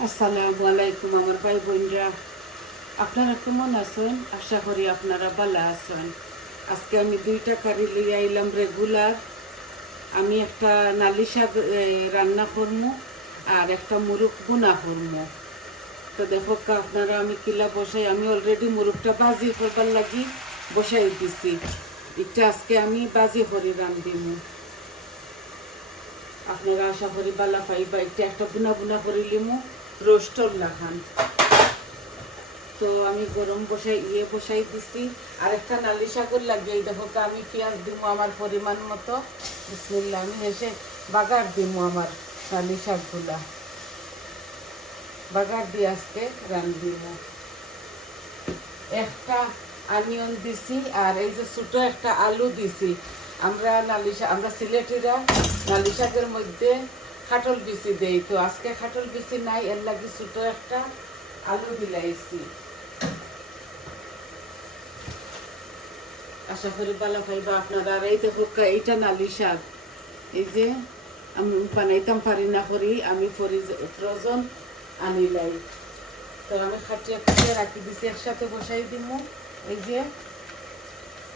আসসালামু আলাইকুম, আমার ভাই বোনরা আপনারা কেমন আছেন? আশা করি আপনারা ভালো আছেন। আজকে আমি দুইটা কারি লইয়া আইলাম রেগুলার। আমি একটা নালি শাক রান্না করব আর একটা মুরুখ বুনা করব তো দেখো আপনারা আমি কিলা বসাই, আমি অলরেডি মুরুখটা বাজি করবার লাগি, বসাই দিছি। এটা আজকে আমি বাজি করি রান্ধিমু। আপনারা আশা করি বালা পাইবা, এটা একটা বুনা বুনা করে লিমু। রোস্টর লাগান। তো আমি গরম বসাই ইয়ে বসাই দিছি। আর একটা নালি শাকর লাগিয়ে দেখো আমি পেঁয়াজ দিমু আমার পরিমাণ মতো। বিসমিল্লা আমি হেসে বাগার দিমু আমার নালি শাকগুলা। বাগার দিয়ে আজকে রান্ধিমু। একটা আনিয়ন দিছি আর এই যে ছোট একটা আলু দিছি। আমরা নালিশা আমরা সিলেটিরা নালি শাকের মধ্যে খাটল বিচি দেই তো, আজকে খাটল বিচি নাই, এর লাগি ছোট একটা আলু বিলাইছি। আশা করি ভালো পাইবা, আপনারা আর এই দেখো এইটা নালি শাক। এই যে আমি বানাইতাম পারি না করি, আমি ফ্রোজন আনিলাই। তো আমি খাটিয়ে খাটিয়ে রাখি দিছি, একসাথে বসাই দিব এই যে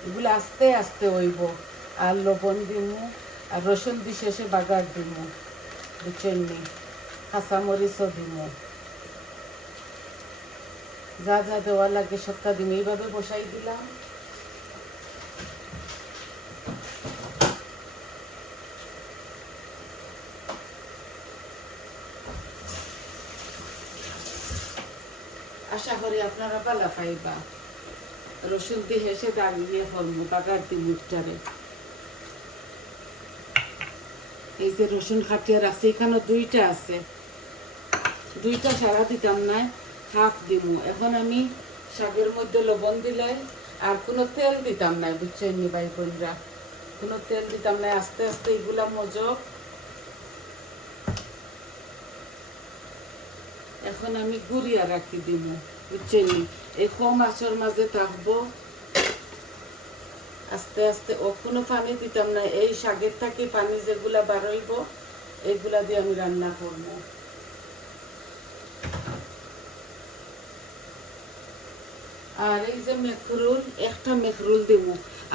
এগুলো আস্তে আস্তে হইব। আর লবণ দিমু, আর রসুন দি শেষে বাগার দিমু। বুঝছেন কাঁচামরিচও দিমু যা যা দেওয়া লাগে সবটা দিম এইভাবে বসাই দিলাম। আশা করি আপনারা পালা পাইবা। রসুন দিয়ে হেসে দাঁড়িয়ে ফলমু বাগার দি মুখটারে। এই যে রসুন খাটিয়ে রাখছি এখানে দুইটা আছে। দুইটা সারা দিতাম না হাফ দিমু। এখন আমি শাকের মধ্যে লবণ দিলাই, আর কোনো তেল দিতাম না, বুঝছেন নি ভাই বোনরা? কোনো তেল দিতাম না, আস্তে আস্তে এগুলা মজক এখন আমি গুড়িয়া রাখি দিব বুঝছেন? এই কম আঁচর মাঝে থাকব আস্তে আস্তে ও কোনো পানি দিতাম না। এই শাকের থেকে পানি যেগুলা বারইব এইগুলা দিয়ে আমি রান্না করব। আর এই যে মেখরুল, একটা মেখরুল দিব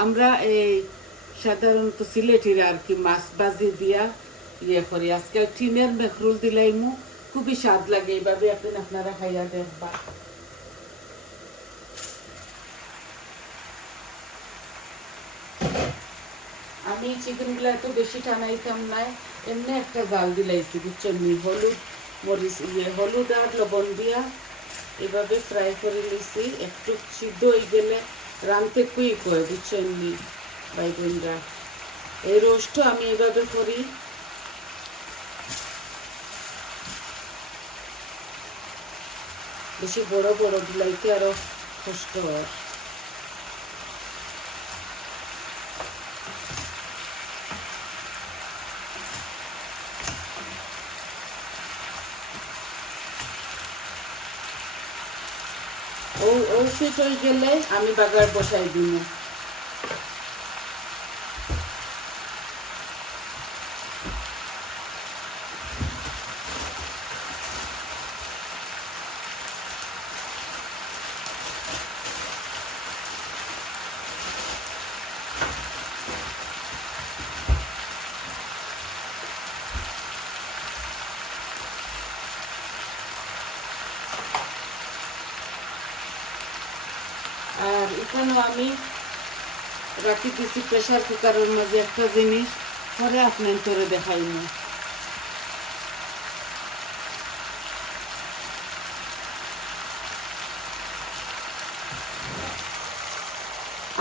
আমরা এই সাধারণত সিলেটিরা আর কি মাছ বাজি দিয়া ইয়ে করি। আজকাল টিনের মেখরুল দিলাইমু। খুবই স্বাদ লাগে। এইভাবে একদিন আপনারা খাইয়া দেখবা। আমি চিকেনগুলো এত বেশি টানাইতাম না, এমনি একটা জাল দিলাইছি বুঝছেন হলুদ মরিচ ইয়ে হলুদ আর লবণ দিয়া এভাবে ফ্রাই করে নিছি, একটু সিদ্ধ হয়ে গেলে রানতে কুইক হয় বুঝছেন নি ভাই বোনরা এই রোস্টও আমি এভাবে করি। বেশি বড় বড় বিলাইতে আরও কষ্ট হয় ও গেলে আমি বাগার বসাই দিব আর এখানেও আমি রাখি দিছি প্রেশার কুকারের মাঝে একটা জিনিস, পরে আপনার তোরে দেখাই না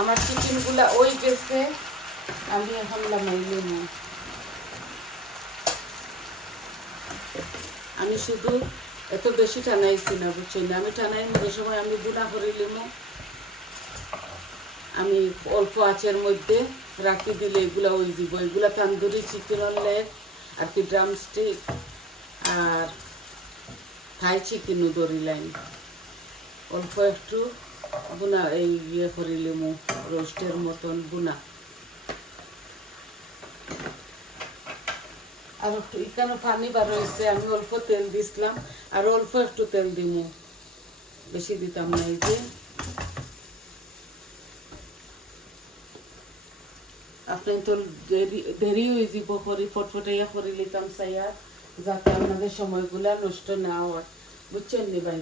আমার চিকেনগুলা ওই গেছে, আমি এখন লামাইলে না। আমি শুধু এত বেশি টানাইছি না, বুঝছেন? আমি টানাই মধ্যে সময় আমি গুণা করিলিম আমি অল্প আঁচের মধ্যে রাখি দিলে এগুলা ওই দিব এগুলা তান্দুরি চিকেন লেগ আর কি ড্রামস্টিক আর থাই চিকেনও ধরিলাম অল্প একটু বুনা এই ইয়ে করিলিমু রোস্টের মতন বুনা আর একটু এখানে পানি বার হয়েছে, আমি অল্প তেল দিছিলাম, আর অল্প একটু তেল দিমু। বেশি দিতাম না এই যে। আপনি তো দেরি দেরি হয়ে যাব করি ফটফটাইয়া করে লিতাম চাইয়া যাতে আপনাদের সময়গুলা নষ্ট না হয় বুঝছেন নি ভাই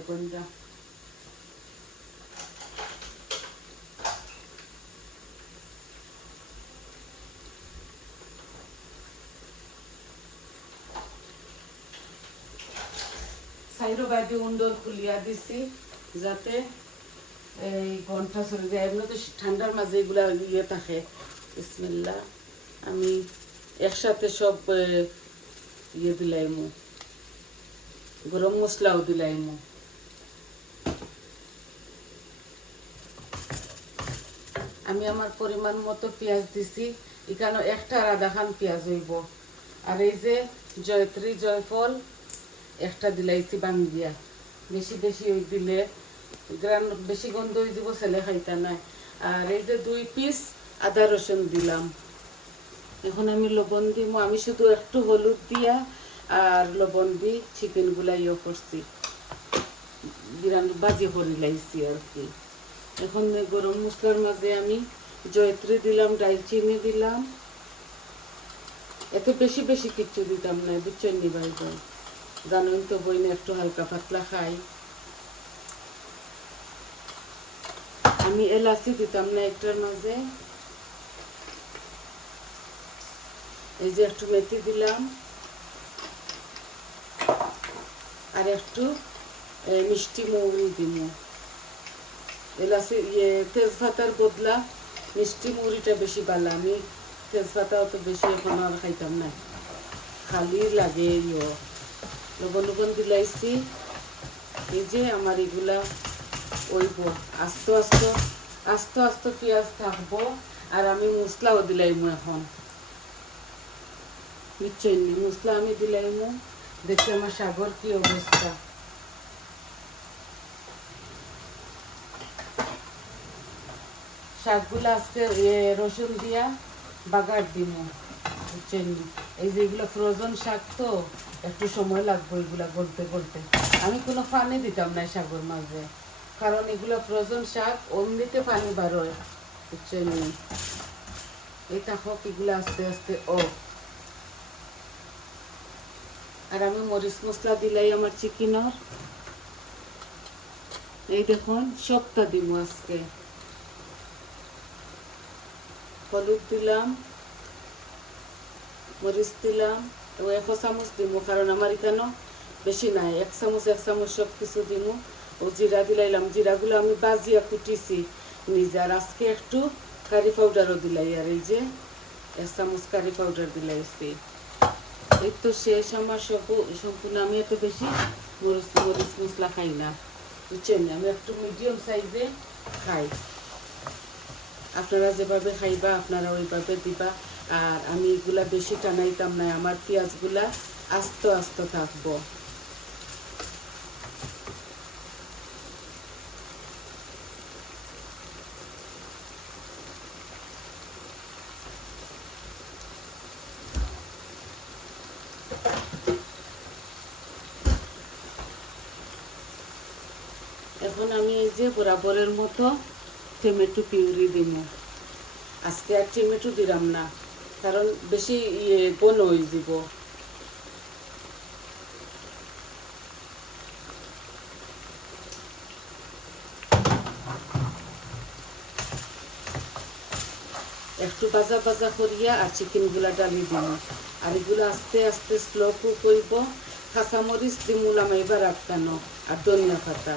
খুলিয়া দিছি যাতে এই ঘণ্টা চলে যায় এমনি তো ঠান্ডার মাঝে এগুলা ইয়ে থাকে বিসমিল্লা আমি একসাথে সব ইয়ে দিলাইমু। গরম মশলাও দিলাইমু। আমি আমার পরিমাণ মতো পেঁয়াজ দিছি। এখানে একটা আর আধা খান পেঁয়াজ হইব। আর এই যে জয়ত্রী, জয়ফল, একটা দিলাইছি বাঙ্গিয়া বেশি বেশি ওই দিলে, গ্রান বেশি গন্ধ হয়ে যাব ছেলে খাইতা নাই। আর এই যে দুই পিস আদা রসুন দিলাম। এখন আমি লবণ দিব আমি শুধু একটু হলুদ দিয়া আর লবণ দি চিকেনগুলা ইয়ে করছি। বাজি করে লাইছি আর কি। এখন গরম মশলার মাঝে আমি জয়ত্রী দিলাম, ডালচিনি দিলাম। এত বেশি বেশি কিচ্ছু দিতাম না, বুঝছেন ভাই বোন জানেন তো বই না একটু হালকা পাতলা খাই। আমি এলাচি দিতাম না একটার মাঝে। এই যে একটু মেথি দিলাম। আর একটু মিষ্টি মৌরি দিব। এলাচি ইয়ে তেজপাতার বদলা মিষ্টি মৌরিটা বেশি ভালো। আমি তেজপাতা অত বেশি এখন আর খাইতাম না। খালি লাগে ইয়ে। লবণ লবণ দিলাইছি এই যে আমার এগুলা ওইব। আস্তে আস্তে আস্তে আস্তে পেঁয়াজ থাকব। আর আমি মশলাও দিলাইমু এখন। বুঝছেন নি? মশলা আমি দিলাইমু দেখি আমার সাগর কি অবস্থা শাকগুলো আজকে রসুন দিয়া বাগার দিব বুঝছেন নি? এই যে ফ্রোজেন শাক তো, একটু সময় লাগবে এগুলা গলতে গলতে আমি কোনো পানি দিতাম না শাকের মাঝে, কারণ এগুলো ফ্রোজেন শাক, অমনিতে পানি বার হয়, বুঝছেন নি? এই এগুলো আস্তে আস্তে ও আর আমি মরিচ মশলা দিলাই আমার চিকেনের। এই দেখুন, সবটা দিব আজকে। হলুদ দিলাম, মরিচ দিলাম এবং এক চামচ দিব কারণ আমার এখানে বেশি নাই। এক চামচ এক চামচ সব কিছু দিব ও জিরা দিলাইলাম। জিরাগুলো আমি বাজিয়া কুটিছি নিজে আর আজকে একটু কারি পাউডারও দিলাই আর এই যে এক চামচ কারি পাউডার দিলাইছি এই শেষ আমার সব সম্পূর্ণ আমি এত বেশি মরিচ মরিচ মশলা খাই না, বুঝছেন? আমি একটু মিডিয়াম সাইজে খাই। আপনারা যেভাবে খাইবা, আপনারা ওইভাবে দিবা। আর আমি এগুলা বেশি টানাইতাম না, আমার পেঁয়াজগুলা আস্ত আস্ত থাকব এখন আমি এই যে বরাবরের মতো টমেটো পিউরি দিব আজকে আর টমেটো দিলাম না, কারণ বেশি ইয়ে ঘন হয়ে যাব। একটু বাজা বাজা করিয়া আর চিকেনগুলা ডালি দিব আর এগুলো আস্তে আস্তে স্লো কুক করব কাঁচামরিচ দিমুলাম এবার আটকানো আর ধনিয়া পাতা।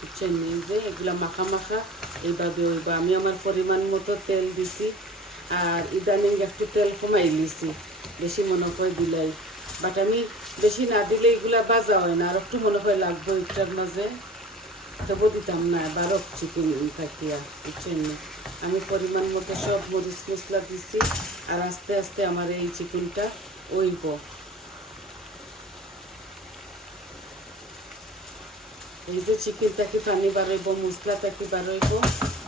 বুঝছেন? যে এগুলা মাখা মাখা, এইভাবে হইবা আমি আমার পরিমাণ মতো তেল দিছি, আর ইদানিং একটু তেল কমাই নিছি, বেশি মনে করে দিলাই বাট আমি বেশি না দিলে এগুলা বাজা হয় না, আর একটু মনে হয় লাগবে এটার মাঝে তবু দিতাম না বারো চিকেন থাকিয়া বুঝছেন? আমি পরিমাণ মতো সব মরিচ মশলা দিছি, আর আস্তে আস্তে আমার এই চিকেনটা ওইব এই যে চিকেন থাকি পানি বাড়াইব মশলা থাকি বাড়াইব,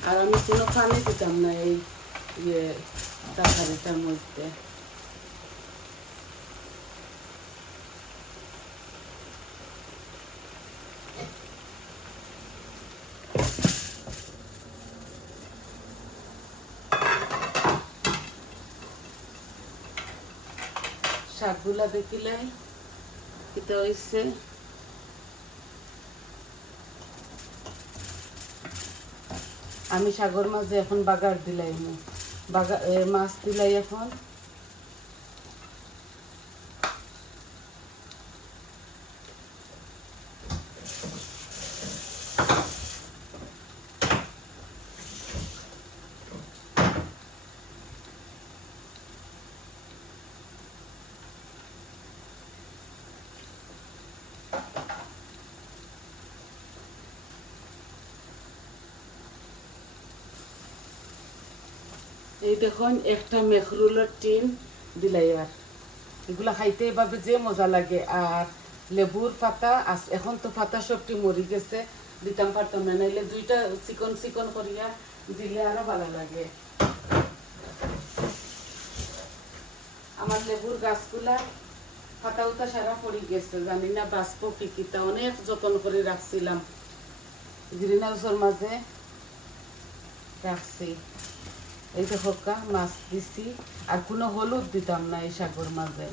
আর আমি কোনো পানি দিতাম না এই ইয়ে তরকারিটার মধ্যে। শাকগুলা দেখিলে কিতা হয়েছে আমি সাগর মাঝে এখন বাগার দিলাই মাছ দিলাই এখন। এই দেখুন, একটা মেখরুলের টিন দিলাই আর এগুলা খাইতে এভাবে যে মজা লাগে। আর লেবুর পাতা এখন তো পাতা সবটি মরি গেছে। দিতাম পারতাম না, নাইলে দুইটা চিকন চিকন করিয়া দিলে আরও ভালো লাগে। আমার লেবুর গাছগুলা পাতা উতা সারা পড়ি গেছে, জানি না বাঁচবো কি কিতা অনেক যত্ন করে রাখছিলাম। গ্রিন হাউসের মাঝে রাখছি। এই যে হোকা, মাছ দিছি। আর কোনো হলুদ দিতাম না এই শাকর মাঝে।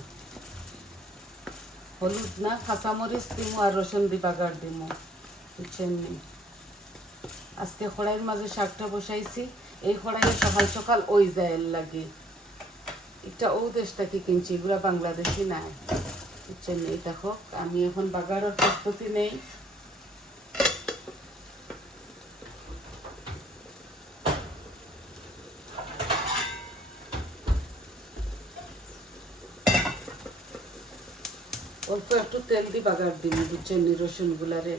হলুদ না, কাঁচামরিচ দিমু আর রসুন দি বাগার দিমু। বুঝছেন আজকে খড়াইয়ের মাঝে শাকটা বসাইছি। এই খড়াইয়ে সকাল সকাল ওই যায় লাগে। এটা ও দেশটা কি কিনছি, এগুলা বাংলাদেশি নাই। বুঝছেন এটা হোক, আমি এখন বাগারের প্রস্তুতি নেই অল্প একটু তেল দি বাগার দিন বুঝছেন নি রসুন গুলারে।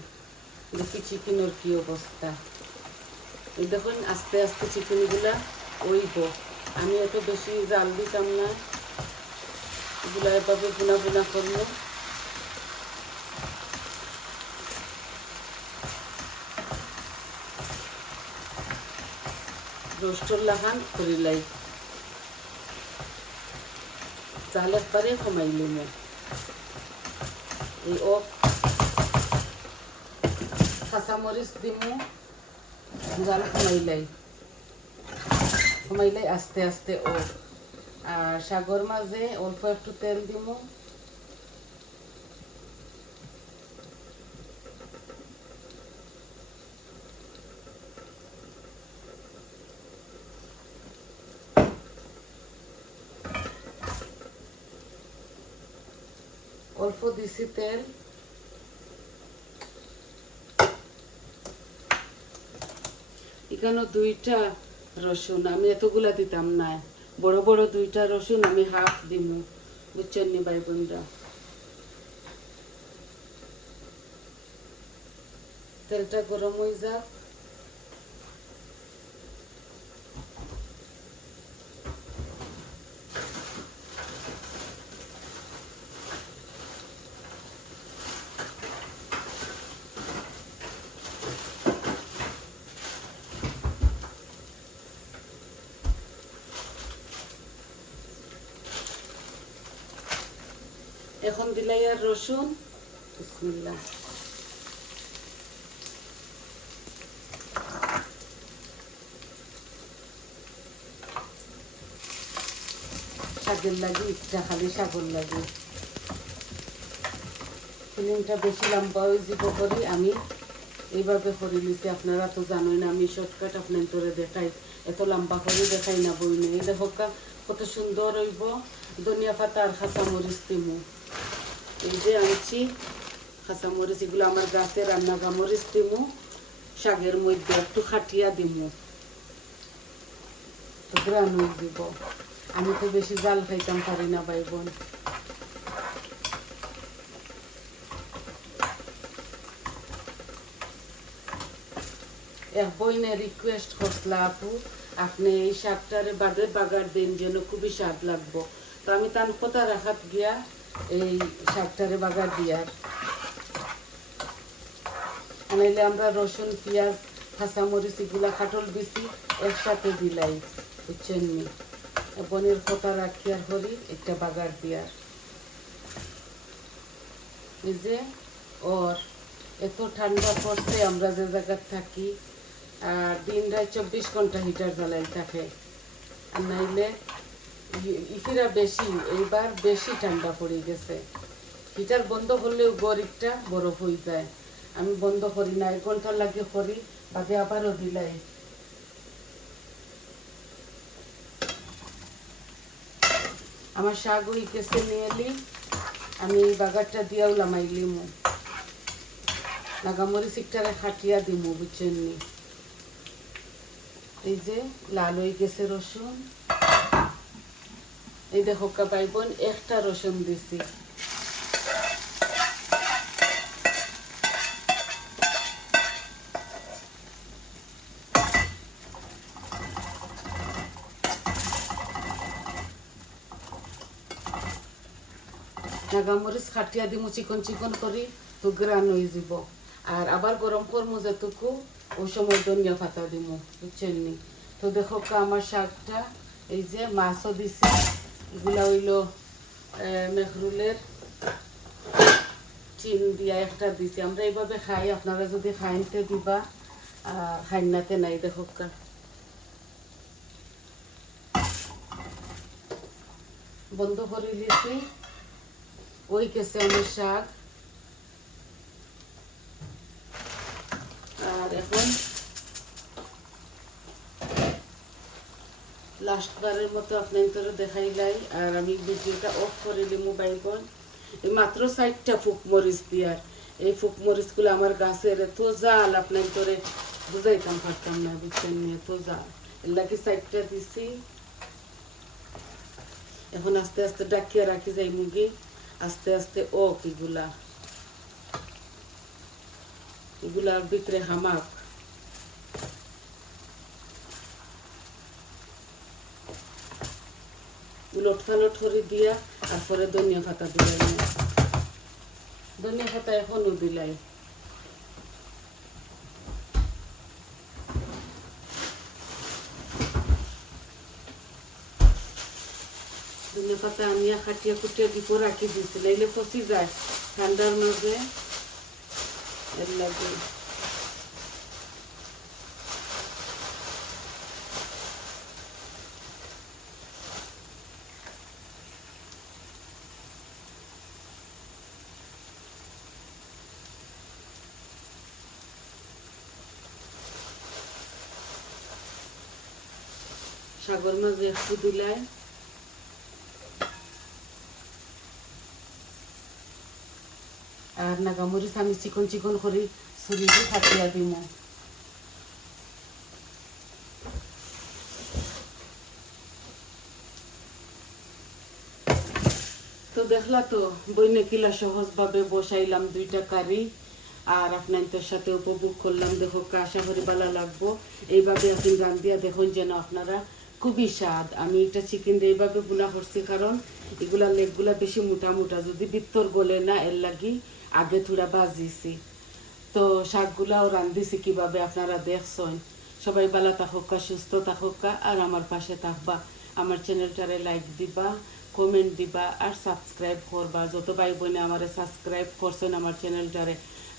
দেখি চিকেনের কি অবস্থা। দেখুন, আস্তে আস্তে চিকেনগুলা ওইব। আমি এত বেশি জাল দিতাম না। এগুলা এভাবে বুনা বুনা করল। রোস্টর লাহান করিলাই। জাল একবারে কমাইলি মই এই ও কাঁচামরিচ দিমু জাল কমাইলাই কমাইলাই আস্তে আস্তে ও আর সাগর মাঝে অল্প একটু তেল দিমু অল্প দিছি তেল এখানে দুইটা রসুন আমি এতগুলা দিতাম না বড় বড় দুইটা রসুন আমি হাফ দিমু বুঝছেন নি ভাই বোনরা তেলটা গরম হয়ে যাক এখন দিলাই আর রসুন। বিসমিল্লাহ। লাগে ইচ্ছা খালি শাকর লাগে। ফিলিংটা বেশি লম্বা হয়ে যাব করি আমি এইভাবে করে নিছি। আপনারা তো জানেন আমি শর্টকাট আপনার তোরে দেখাই। এত লম্বা করে দেখাই না বই নেই দেখো কত সুন্দর হইব। ধনিয়া পাতা আর খাসা মরিচ দিমু। এই যে আনছি খাসা মরিচ এগুলো আমার গাছে রান্না মরিচ দিমু। শাকের মধ্যে একটু খাটিয়া দিমু। তো গ্রান হয়ে দিব। আমি তো বেশি জাল খাইতাম পারি না, ভাই বোন। এক বইনে রিকোয়েস্ট করতলা আপু, আপনি এই শাকটারে বাদে বাগার দিন যেন খুবই স্বাদ লাগবো। তো আমি তার কথা রাখাত গিয়া এই শাকটারে বাগার দিয়ার আনাইলে আমরা রসুন, পেঁয়াজ, কাঁচামরিচ এগুলা কাটল বেশি একসাথে দিলাই, বুঝছেন নি? বনের কথা রাখিয়ার হরি একটা বাগার দিয়ার এই যে, ওর এত ঠান্ডা পড়ছে, আমরা যে জায়গায় থাকি আর দিন রাত চব্বিশ ঘণ্টা হিটার জ্বালাই থাকে নাইলে ইফিরা বেশি, এইবার বেশি ঠান্ডা পড়ে গেছে। হিটার বন্ধ করলেও গরিবটা বরফ হয়ে যায়। আমি বন্ধ করি না, এক ঘণ্টা লাগে করি, বাদে আবারও দিলাই। আমার শাক হয়ে গেছে নিয়ে এলি, আমি এই বাগারটা দিয়াও লামাইলিমু নাগামরিচ একটারে খাটিয়া দিমু, বুঝছেন নি? এই যে লাল হয়ে গেছে রসুন। এই দেখো কাবাই বোন, একটা রসুন দিছি। নাগামরিচ খাটিয়া দিমু চিকন চিকন করি, তো গ্রান হয়ে যাব। আর আবার গরম করমু যেটুকু ওই সময় ধনিয়া পাতা দিমু বুঝছেন নি তো দেখো আমার শাকটা, এই যে মাছও দিছে এগুলা হইল মেহরুলের চিন দিয়া একটা দিছি। আমরা এইভাবে খাই, আপনারা যদি খাইনতে দিবা খাইনাতে নাই দেখো বন্ধ করে দিছি। ওই গেছে আমার শাক। আর এখন লাস্ট মতো আপনাদের দেখাইলাই আর আমি অফ করে দিই মোবাইল ফোন এই মাত্র সাইডটা ফুক মরিচ দিয়ার এই ফুক মরিচগুলো আমার গাছের এত জাল আপনার তোরে বুঝাইতাম পারতাম না বুঝছেন এত জাল এর লাগি সাইডটা দিছি এখন আস্তে আস্তে ডাকিয়ে রাখি যাই মুগি আস্তে আস্তে ও এগুলা ভিতরে হামাক। দিয়া ধনিয়া পাতা দিলাই ধনিয়া পাতা এখনও দিলাই। ধনিয়া পাতা আনিয়া খাটিয়া খুটিয়া ডিপো রাখি দিছিল এলে ফসি যায়। ঠান্ডার মাঝে এর লাগে সাগর মাঝে একটু দিলাই আর নাগামরিচ আমি চিকন চিকন করে ছুরিতে ফাটিয়া দিম। তো দেখলা তো, বইনে কিলা সহজভাবে বসাইলাম দুইটা কারি, আর আপনাদের সাথে উপভোগ করলাম, দেখো আশা করি ভালো লাগবো। এইভাবে আপনি গান রান্ধিয়া দেখুন যেন আপনারা খুবই স্বাদ। আমি এটা চিকেন দিয়ে এইভাবে গুলা করছি কারণ এগুলা লেগগুলা বেশি মোটা মোটা। যদি ভিতর গলে না, এর লাগি আগে থোড়া বাজিছি তো শাকগুলাও রান্ধিছি কীভাবে আপনারা দেখছেন। সবাই ভালো থাকুকা, সুস্থ থাকুকা আর আমার পাশে থাকবা। আমার চ্যানেলটারে লাইক দিবা কমেন্ট দিবা আর সাবস্ক্রাইব করবা। যত ভাই বোনে আমারে সাবস্ক্রাইব করছেন আমার চ্যানেলটারে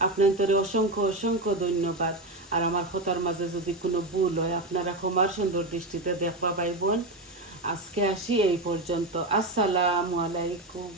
আপনাদের অসংখ্য অসংখ্য ধন্যবাদ। আর আমার কথার মাঝে যদি কোনো ভুল হয়, আপনারা ক্ষমার সুন্দর দৃষ্টিতে দেখবা পাইবেন আজকে আসি এই পর্যন্ত। আসসালামু আলাইকুম।